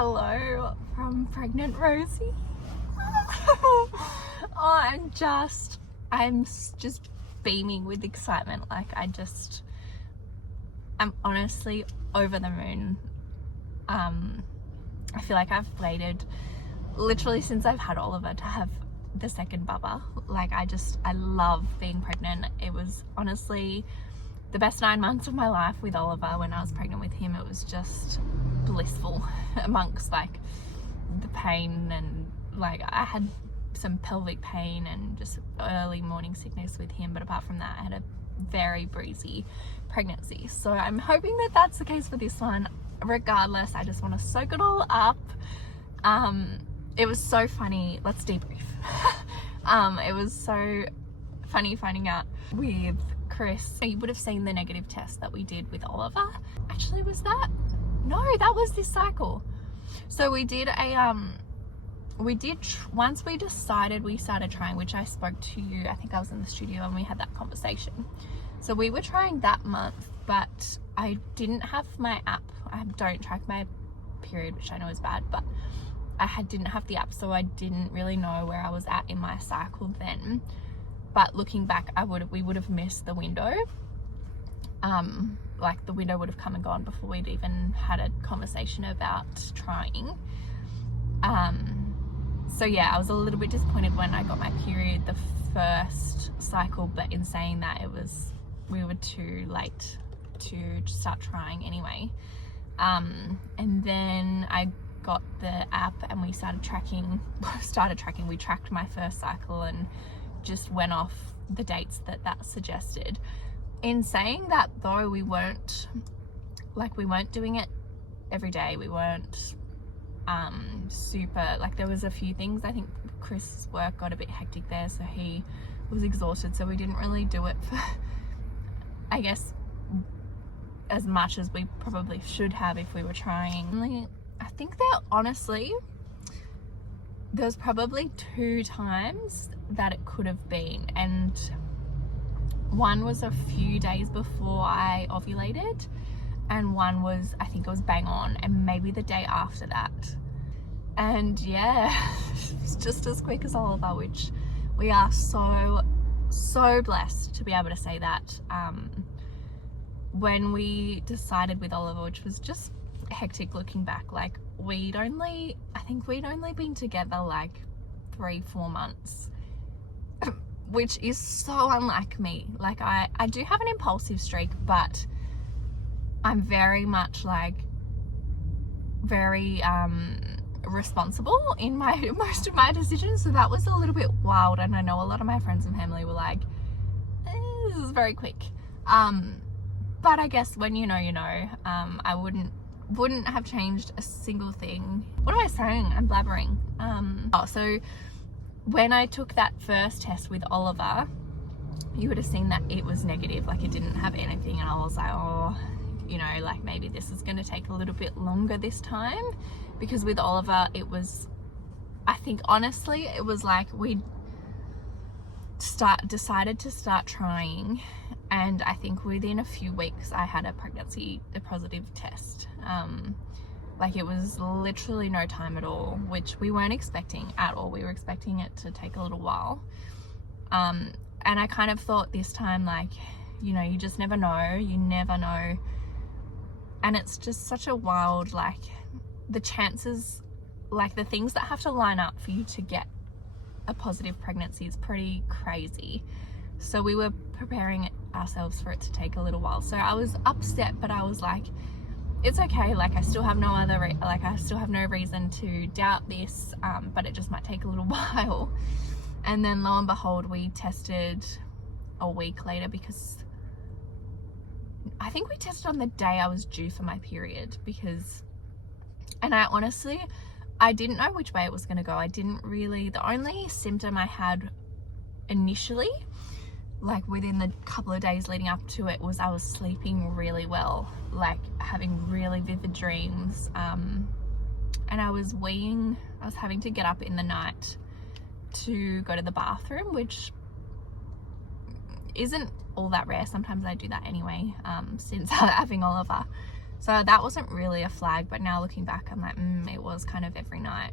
Hello from pregnant Rosie. Oh, I'm just beaming with excitement. I'm honestly over the moon. I feel like I've waited literally since I've had Oliver to have the second bubba. I love being pregnant. It was honestly the best 9 months of my life with Oliver. When I was pregnant with him, it was just blissful amongst the pain, and I had some pelvic pain and just early morning sickness with him, but apart from that I had a very breezy pregnancy. So I'm hoping that that's the case for this one. Regardless, I just want to soak it all up. It was so funny. Let's debrief. It was so funny finding out with Chris. You would have seen the negative test that we did with Oliver. Actually, was that? No, that was this cycle. So we did once we decided we started trying, which I spoke to you, I think I was in the studio and we had that conversation. So we were trying that month, but I didn't have my app. I don't track my period, which I know is bad, but I didn't have the app, so I didn't really know where I was at in my cycle then. But looking back, we would have missed the window. The window would have come and gone before we'd even had a conversation about trying. So yeah, I was a little bit disappointed when I got my period the first cycle, but in saying that, we were too late to start trying anyway. And then I got the app and we started tracking. We tracked my first cycle and just went off the dates that suggested. In saying that though, we weren't doing it every day. We weren't there was a few things. I think Chris' work got a bit hectic there, so he was exhausted, so we didn't really do it for, I guess, as much as we probably should have if we were trying. I think there's probably 2 times that it could have been, and one was a few days before I ovulated, and one was, I think it was bang on, and maybe the day after that. And yeah, it's just as quick as Oliver, which we are so blessed to be able to say that. When we decided with Oliver, which was just hectic looking back, I think we'd only been together 3-4 months, which is so unlike me. I do have an impulsive streak, but I'm very much very responsible in most of my decisions. So that was a little bit wild, and I know a lot of my friends and family were like, this is very quick. But I guess when you know, I wouldn't have changed a single thing. What am I saying? I'm blabbering. So when I took that first test with Oliver, you would have seen that it was negative. It didn't have anything, and I was like, oh, maybe this is going to take a little bit longer this time, because with Oliver, I think honestly, it was we decided to start trying, and I think within a few weeks I had a positive test. It was literally no time at all, which we weren't expecting at all. We were expecting it to take a little while. And I kind of thought this time, you just never know. You never know. And it's just such a wild, the chances, the things that have to line up for you to get a positive pregnancy is pretty crazy. So we were preparing ourselves for it to take a little while. So I was upset, but I was it's okay. I still have no I still have no reason to doubt this, but it just might take a little while. And then lo and behold, we tested a week later, because I think we tested on the day I was due for my period, and I didn't know which way it was going to go. The only symptom I had initially, within the couple of days leading up to it, was I was sleeping really well, having really vivid dreams, and I was having to get up in the night to go to the bathroom, which isn't all that rare. Sometimes I do that anyway, since having Oliver. So that wasn't really a flag, but now looking back, I'm like, it was kind of every night.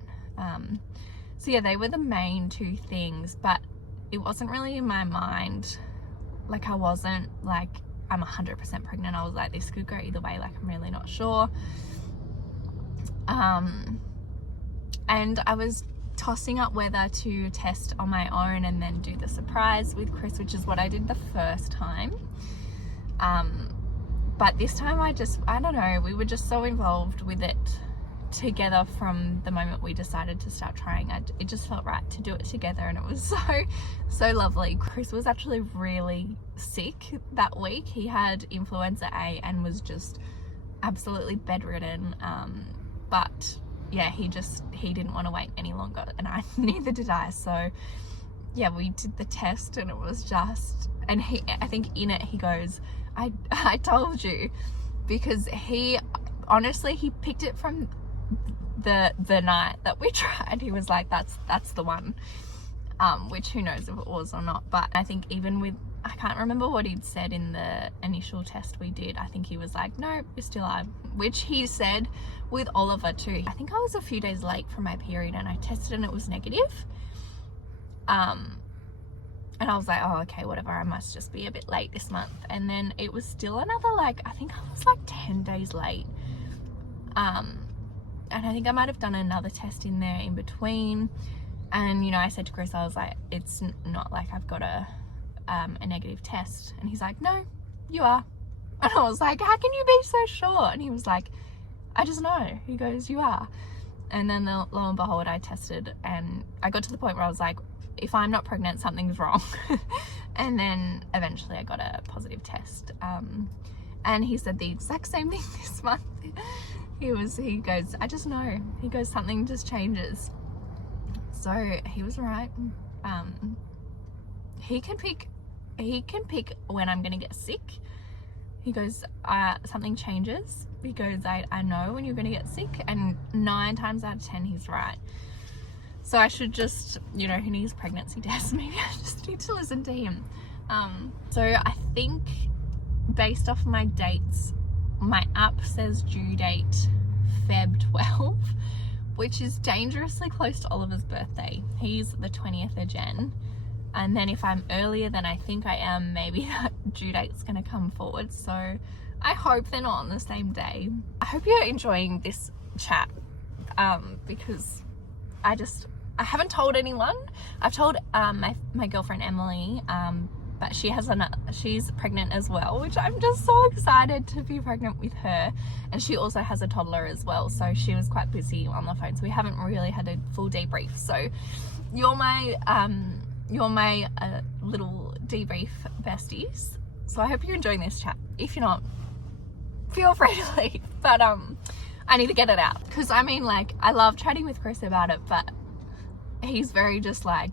So yeah, they were the main two things, but it wasn't really in my mind. Like, I wasn't like, I'm 100% pregnant. I was like, this could go either way. Like, I'm really not sure. And I was tossing up whether to test on my own and then do the surprise with Chris, which is what I did the first time. But this time I don't know, we were just so involved with it together from the moment we decided to start trying. It just felt right to do it together, and it was so lovely. Chris was actually really sick that week. He had influenza A and was just absolutely bedridden. But yeah, he didn't want to wait any longer, and neither did I. So yeah, we did the test, and it was just, and I think in it he goes, I told you, because he picked it from the night that we tried. He was like, that's the one, which who knows if it was or not. But I think even with, I can't remember what he'd said in the initial test we did. I think he was like, no, you're still alive, which he said with Oliver too. I think I was a few days late for my period, and I tested and it was negative. And I was like, oh, okay, whatever, I must just be a bit late this month. And then it was still another, like, I think I was like 10 days late. And I think I might have done another test in there in between. And, you know, I said to Chris, I was like, it's not like I've got a negative test. And he's like, no, you are. And I was like, how can you be so sure? And he was like, I just know. He goes, you are. And then lo and behold, I tested, and I got to the point where I was like, if I'm not pregnant, something's wrong. And then eventually I got a positive test. And he said the exact same thing this month. He goes, I just know. He goes, something just changes. So he was right. He can pick when I'm gonna get sick. He goes, something changes. He goes, I know when you're gonna get sick, and 9 times out of 10 he's right. So I should just, you know, who needs pregnancy tests? Maybe I just need to listen to him. So I think based off my dates, my app says due date Feb 12, which is dangerously close to Oliver's birthday. He's the 20th of Jan. And then if I'm earlier than I think I am, maybe that due date's going to come forward. So I hope they're not on the same day. I hope you're enjoying this chat, because I haven't told anyone. I've told my girlfriend Emily, but she's pregnant as well, which I'm just so excited to be pregnant with her. And she also has a toddler as well, so she was quite busy on the phone, so we haven't really had a full debrief. So you're my little debrief besties. So I hope you're enjoying this chat. If you're not, feel free to leave. But I need to get it out, because I mean, like, I love chatting with Chris about it, but he's very just like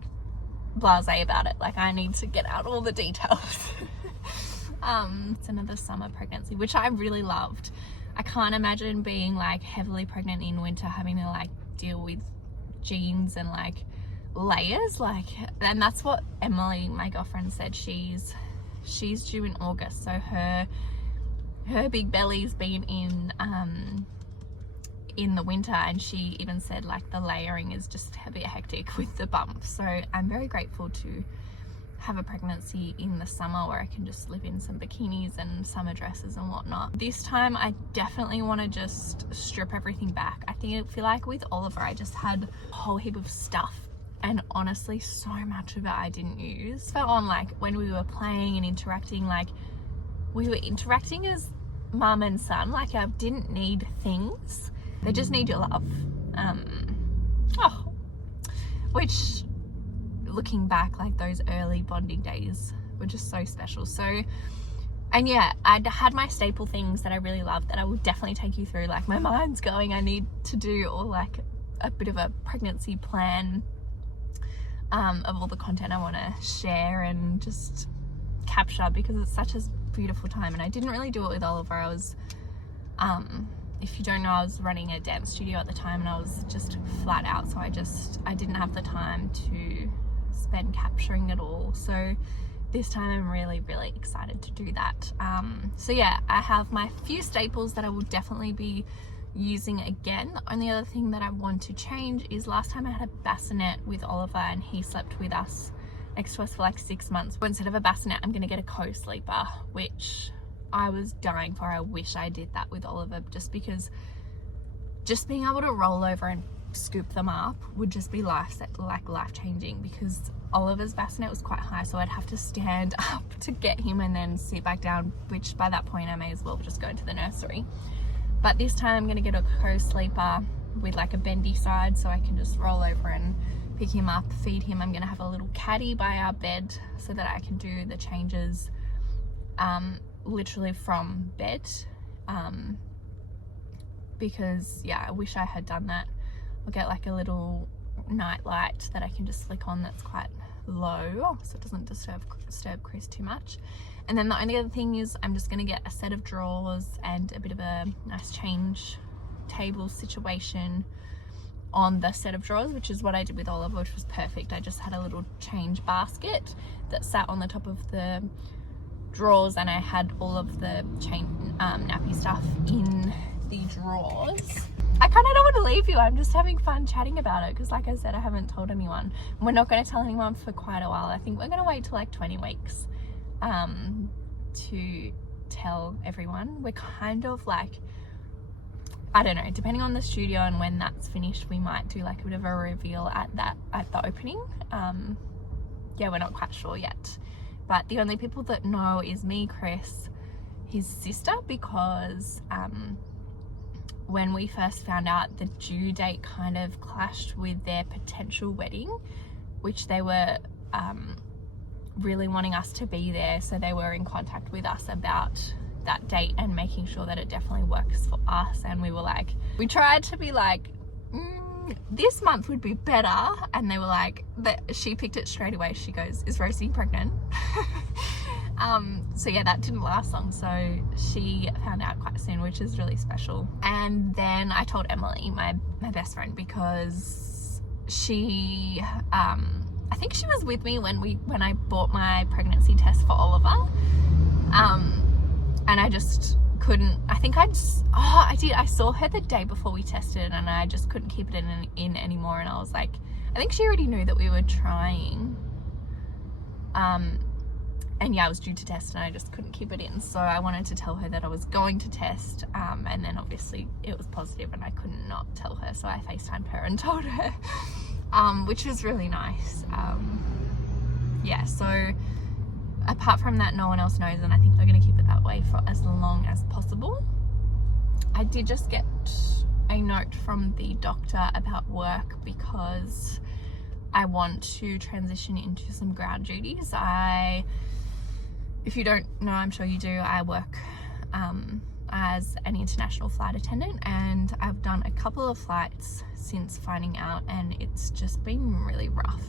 blasé about it. Like, I need to get out all the details. It's another summer pregnancy, which I really loved. I can't imagine being like heavily pregnant in winter, having to like deal with jeans and like layers, like, and that's what Emily, my girlfriend, said. She's due in August, so her big belly's been in the winter, and she even said like the layering is just a bit hectic with the bump. So I'm very grateful to have a pregnancy in the summer where I can just live in some bikinis and summer dresses and whatnot. This time I definitely want to just strip everything back. I feel like with Oliver I just had a whole heap of stuff, and honestly so much of it I didn't use. Felt on like when we were playing and interacting, like we were interacting as mum and son. Like, I didn't need things. They just need your love. Which, looking back, like those early bonding days were just so special. So, and yeah, I'd had my staple things that I really loved that I will definitely take you through. Like, my mind's going, I need to do all like a bit of a pregnancy plan of all the content I want to share and just capture, because it's such a beautiful time. And I didn't really do it with Oliver. I was, if you don't know, I was running a dance studio at the time, and I was just flat out, so I didn't have the time to spend capturing it all. So this time I'm really excited to do that. So yeah, I have my few staples that I will definitely be using again. The only other thing that I want to change is last time I had a bassinet with Oliver and he slept with us next to us for like 6 months. But instead of a bassinet, I'm gonna get a co-sleeper, which I was dying for. I wish I did that with Oliver, just because just being able to roll over and scoop them up would just be life-changing, because Oliver's bassinet was quite high, so I'd have to stand up to get him and then sit back down, which by that point I may as well just go into the nursery. But this time I'm going to get a co-sleeper with like a bendy side, so I can just roll over and pick him up, feed him. I'm going to have a little caddy by our bed so that I can do the changes literally from bed, because yeah, I wish I had done that. I'll get like a little night light that I can just flick on that's quite low, so it doesn't disturb Chris too much. And then the only other thing is I'm just going to get a set of drawers and a bit of a nice change table situation on the set of drawers, which is what I did with Oliver, which was perfect. I just had a little change basket that sat on the top of the drawers, and I had all of the nappy stuff in the drawers. I kind of don't want to leave you. I'm just having fun chatting about it, because like I said, I haven't told anyone. We're not going to tell anyone for quite a while. I think we're going to wait till like 20 weeks to tell everyone. We're kind of like, I don't know, depending on the studio and when that's finished, we might do like a bit of a reveal at the opening. Yeah, we're not quite sure yet, but the only people that know is me, Chris, his sister, because when we first found out, the due date kind of clashed with their potential wedding, which they were really wanting us to be there, so they were in contact with us about that date and making sure that it definitely works for us. And we were like, we tried to be like, this month would be better, and they were like, she picked it straight away. She goes, is Rosie pregnant? So yeah, that didn't last long, so she found out quite soon, which is really special. And then I told Emily, my best friend, because she I think she was with me when I bought my pregnancy test for Oliver, and I just couldn't, I think I saw her the day before we tested, and I just couldn't keep it in anymore. And I was like, I think she already knew that we were trying, and yeah, I was due to test and I just couldn't keep it in, so I wanted to tell her that I was going to test, and then obviously it was positive and I could not tell her, so I FaceTimed her and told her, which was really nice. Yeah, so apart from that, no one else knows, and I think they're going to keep it that way for as long as possible. I did just get a note from the doctor about work, because I want to transition into some ground duties. If you don't know, I'm sure you do, I work as an international flight attendant, and I've done a couple of flights since finding out, and it's just been really rough.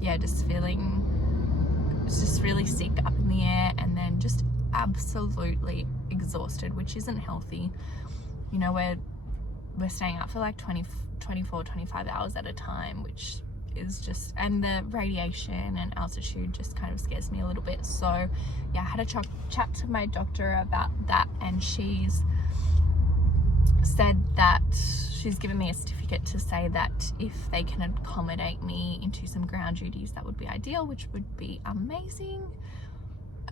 Yeah, just really sick, up in the air, and then just absolutely exhausted, which isn't healthy. You know, we're staying up for like 24, 25 hours at a time, which is just, and the radiation and altitude just kind of scares me a little bit. So yeah, I had a chat to my doctor about that, and she's said that she's given me a certificate to say that if they can accommodate me into some ground duties, that would be ideal, which would be amazing.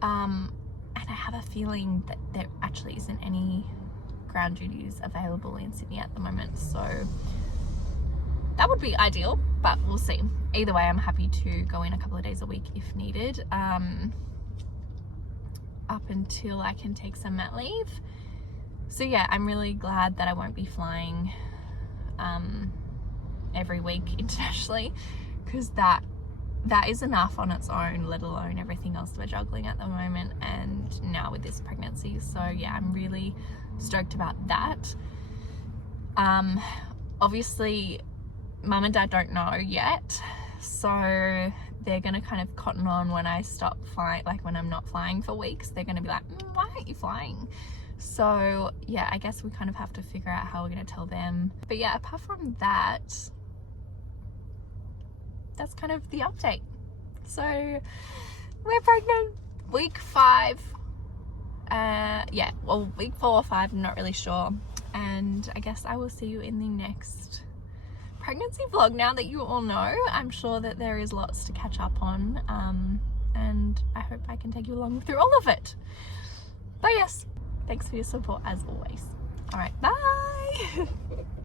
And I have a feeling that there actually isn't any ground duties available in Sydney at the moment, so that would be ideal, but we'll see. Either way, I'm happy to go in a couple of days a week if needed, up until I can take some mat leave. So yeah, I'm really glad that I won't be flying every week internationally, because that is enough on its own, let alone everything else we're juggling at the moment, and now with this pregnancy. So yeah, I'm really stoked about that. Obviously Mum and Dad don't know yet, so they're gonna kind of cotton on when I stop flying, like when I'm not flying for weeks. They're gonna be like, why aren't you flying? So yeah, I guess we kind of have to figure out how we're gonna tell them. But yeah, apart from that, that's kind of the update. So we're pregnant. Week 5. Yeah, well, week 4 or 5, I'm not really sure. And I guess I will see you in the next pregnancy vlog. Now that you all know, I'm sure that there is lots to catch up on, and I hope I can take you along through all of it. But yes, thanks for your support as always. All right, bye.